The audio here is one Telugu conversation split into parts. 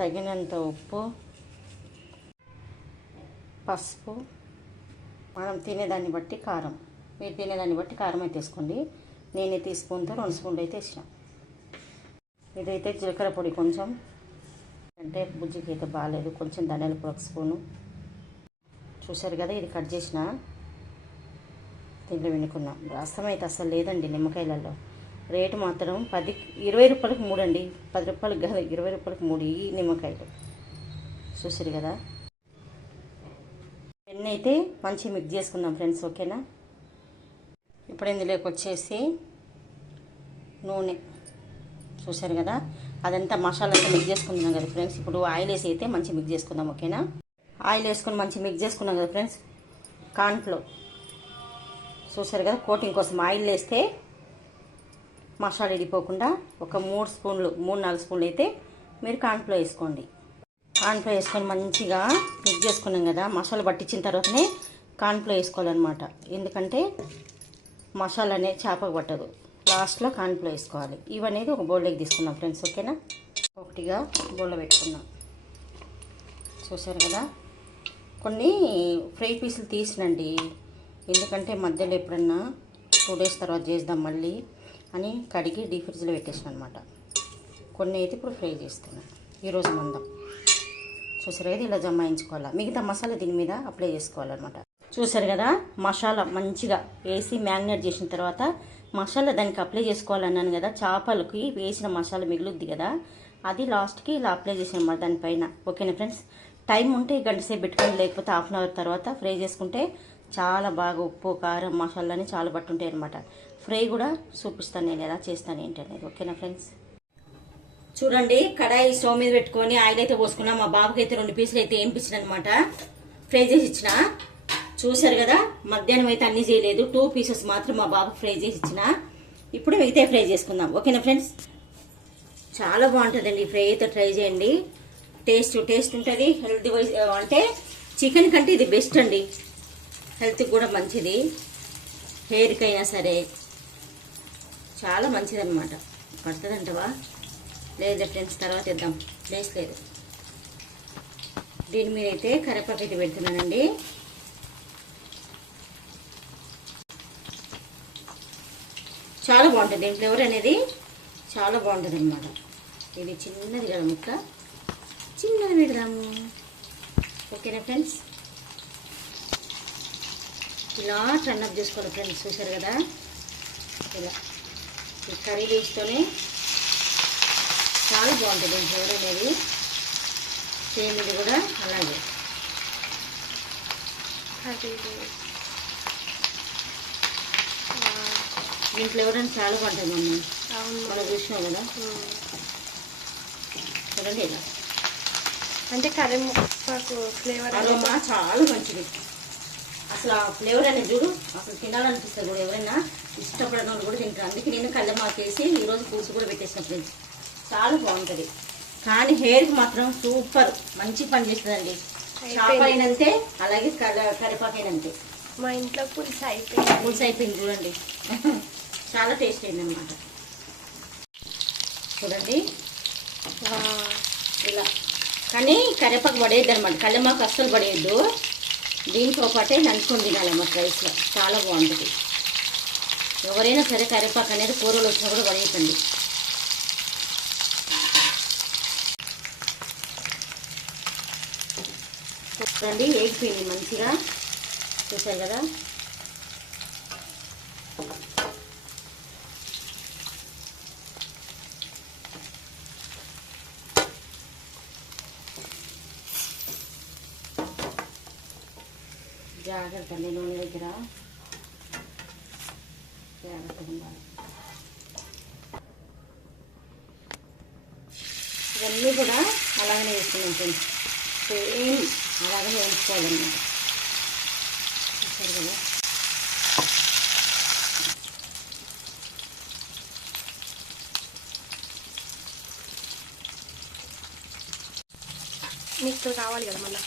తగినంత ఉప్పు, పసుపు, మనం తినేదాన్ని బట్టి కారం, మీరు తినేదాన్ని బట్టి కారం అయితే వేసుకోండి. నేనైతే స్పూన్తో 2 స్పూన్లు అయితే వేసిన. ఇదైతే జీలకర్ర పొడి కొంచెం, అంటే బుజ్జికి అయితే బాగాలేదు, కొంచెం ధనియాల పొడి 1 స్పూను. చూసారు కదా, ఇది కట్ చేసిన దీంట్లో వినుకున్నాం. రసం అయితే అసలు లేదండి నిమ్మకాయలలో. రేటు మాత్రం 20 రూపాయలకు 3 అండి. 10 రూపాయలకు కాదు, 20 రూపాయలకు 3 ఈ నిమ్మకాయలు. చూసారు కదా. ఎన్ని అయితే మంచిగా మిక్స్ చేసుకుందాం ఫ్రెండ్స్, ఓకేనా. ఇప్పుడు ఇందులోకి వచ్చేసి నూనె, చూసారు కదా, అదంతా మసాలా అంతా మిక్స్ చేసుకుంటున్నాం కదా ఫ్రెండ్స్. ఇప్పుడు ఆయిల్ వేసి అయితే మంచిగా మిక్స్ చేసుకుందాం, ఓకేనా. ఆయిల్ వేసుకొని మంచిగా మిక్స్ చేసుకున్నాం కదా ఫ్రెండ్స్. కార్న్ఫ్లోర్ చూసారు కదా, కోటింగ్ కోసం ఆయిల్ వేస్తే మసాలా ఇడిపోకుండా ఒక 3-4 స్పూన్లు అయితే మీరు కార్న్ఫ్లోర్ వేసుకోండి. కార్న్ఫ్లోర్ వేసుకొని మంచిగా మిక్స్ చేసుకున్నాం కదా. మసాలా పట్టించిన తర్వాతనే కార్న్ఫ్లోర్ వేసుకోవాలన్నమాట. ఎందుకంటే మసాలా అనేది చేపకు పట్టదు. లాస్ట్లో కార్న్ఫ్లోర్ వేసుకోవాలి. ఇవనేది ఒక బౌల్లోకి తీసుకుందాం ఫ్రెండ్స్, ఓకేనా. ఒకటిగా బౌల్లో పెట్టుకుందాం. చూసారు కదా, కొన్ని ఫ్రై పీసులు తీసినండి. ఎందుకంటే మధ్యలో ఎప్పుడన్నా 2 డేస్ తర్వాత చేద్దాం మళ్ళీ అని కడిగి డీప్ ఫ్రిడ్జ్లో పెట్టేసాను అనమాట. కొన్ని అయితే ఇప్పుడు ఫ్రై చేస్తున్నాను ఈరోజు మందం. చూసారు కదా, ఇలా జమాయించుకోవాలి. మిగతా మసాలా దీని మీద అప్లై చేసుకోవాలన్నమాట. చూసారు కదా, మసాలా మంచిగా వేసి మ్యారినేట్ చేసిన తర్వాత మసాలా దానికి అప్లై చేసుకోవాలన్నాను కదా. చేపలకి వేసిన మసాలా మిగులుద్ది కదా, అది లాస్ట్కి ఇలా అప్లై చేసాను దానిపైన, ఓకేనా ఫ్రెండ్స్. టైం ఉంటే గంట సేపు పెట్టుకొని, లేకపోతే హాఫ్ అన్ అవర్ తర్వాత ఫ్రై చేసుకుంటే చాలా బాగా ఉప్పు కారం మసాలాని చాలా పట్టుంటాయి అనమాట. ఫ్రై కూడా చూపిస్తాను నేను ఎలా చేస్తాను ఏంటి అనేది, ఓకేనా ఫ్రెండ్స్. చూడండి, కడాయి స్టవ్ మీద పెట్టుకొని ఆయిల్ అయితే పోసుకున్నా. మా బాబుకి అయితే 2 పీసులు అయితే వేయించిన అనమాట, ఫ్రై చేసి ఇచ్చిన. చూసారు కదా, మధ్యాహ్నం అయితే అన్ని చేయలేదు, 2 పీసెస్ మాత్రం మా బాబుకి ఫ్రై చేసి ఇచ్చిన. ఇప్పుడు మిగతా ఫ్రై చేసుకుందాం, ఓకేనా ఫ్రెండ్స్. చాలా బాగుంటుందండి ఫ్రై అయితే, ట్రై చేయండి. టేస్ట్ ఉంటుంది. హెల్త్ వైజ్ అంటే చికెన్ కంటే ఇది బెస్ట్ అండి. హెల్త్కి కూడా మంచిది, హెయిర్కి అయినా సరే చాలా మంచిది అనమాట. పడుతుందంటవా లేదా ఫ్రెండ్స్, తర్వాత ఇద్దాం, ప్లేస్ లేదు. దీని మీద అయితే కరివేపాకు అయితే పెడుతున్నానండి. చాలా బాగుంటుంది దీని ఫ్లేవర్ అనేది, చాలా బాగుంటుంది అనమాట. ఇది చిన్నది కదా ముక్క, చిన్నది పెడదాము, ఓకేనా ఫ్రెండ్స్. ఇలా టర్న్ అప్ చేసుకోవాలి ఫ్రెండ్స్. చూసారు కదా, ఇలా ఈ కర్రీ లీవ్స్తోనే చాలా బాగుంటుంది దీని ఫ్లేవర్ అనేది. సేమ్ ఇది కూడా అలాగే. దీని ఫ్లేవర్ అని చాలా బాగుంటుంది మమ్మీ, మనం చూసినాం కదా. చూడండి ఇలా, అంటే కరివేపాకు ఫ్లేవర్ అరోమా చాలా మంచిది. అసలు ఆ ఫ్లేవర్ అనేది చూడు, అసలు తినాలనిపిస్తుంది కూడా. ఎవరైనా ఇష్టపడిన వాళ్ళు కూడా తింటారు. అందుకే నేను కళ్ళమాకేసి ఈరోజు పులుసు కూడా పెట్టేసిన ఫ్రెండ్స్. చాలా బాగుంటుంది. కానీ హెయిర్కి మాత్రం సూపర్ మంచి పని చేస్తుందండి. చేప అయినంతే, అలాగే కరివేపాకు అయినంతే. మా ఇంట్లో పులుసు అయిపోయింది చూడండి. చాలా టేస్ట్ అయింది అనమాట. చూడండి ఇలా. కానీ కరివేపాకు పడేయద్దు అనమాట, కళ్ళమాకు అస్సలు పడేయద్దు. దీంతో పాటే నంచుకొని తినాలన్నమాట రైస్లో, చాలా బాగుంటుంది. ఎవరైనా సరే కరివేపాకు అనేది కూరలు వచ్చినా కూడా పడేయకండి. చూడండి, వేగిపోయింది మంచిగా. చూసారు కదా, జాగ్రత్త అండి, నూనె దగ్గర జాగ్రత్తగా ఉండాలి. ఇవన్నీ కూడా అలాగనే వేసుకున్నాం ఫ్రెండ్స్, సేమ్ అలాగనే వేసుకోవాలన్నమాట. చూసారు కదా, మీకు కావాలి కదా మళ్ళీ.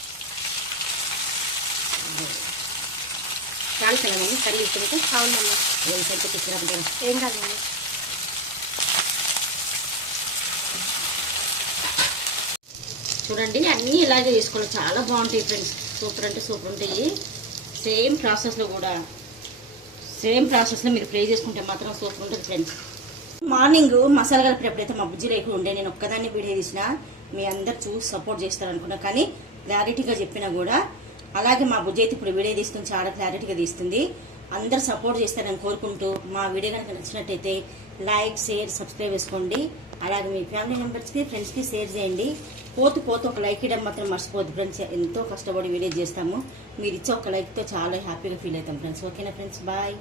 చాలు కదా మమ్మీ కర్రీ ఇస్తుంది. అవునమ్మా, ఏం సరిగ్గా తీసుకురా, ఏం కాదండి. చూడండి అన్నీ ఇలాగే చేసుకోవాలి, చాలా బాగుంటాయి ఫ్రెండ్స్. సూపర్ అంటే సూపర్ ఉంటాయి. సేమ్ ప్రాసెస్లో మీరు ప్లే చేసుకుంటే మాత్రం సూపర్ ఉంటుంది ఫ్రెండ్స్. మార్నింగ్ మసాలా కలిపేటప్పుడైతే మా బుజ్జి లేకుండా ఉండే, నేను ఒక్కదాన్ని వీడియో తీసిన, మీ అందరు చూసి సపోర్ట్ చేస్తారనుకున్నా, కానీ క్లారిటీగా చెప్పినా కూడా అలాగే మా బుజ్జి అయితే ఇప్పుడు వీడియో తీస్తుంది, చాలా క్లారిటీగా తీస్తుంది. అందరు సపోర్ట్ చేస్తారని కోరుకుంటూ మా వీడియో కనుక నచ్చినట్టయితే లైక్, షేర్, సబ్స్క్రైబ్ చేసుకోండి. అలాగే మీ ఫ్యామిలీ మెంబర్స్కి, ఫ్రెండ్స్కి షేర్ చేయండి. పోతూ ఒక లైక్ ఇవ్వడం మాత్రం మర్చిపోద్దు ఫ్రెండ్స్. ఎంతో కష్టపడి వీడియో చేస్తాము, మీరు ఇచ్చే ఒక లైక్తో చాలా హ్యాపీగా ఫీల్ అవుతాం ఫ్రెండ్స్. ఓకేనా ఫ్రెండ్స్, బాయ్.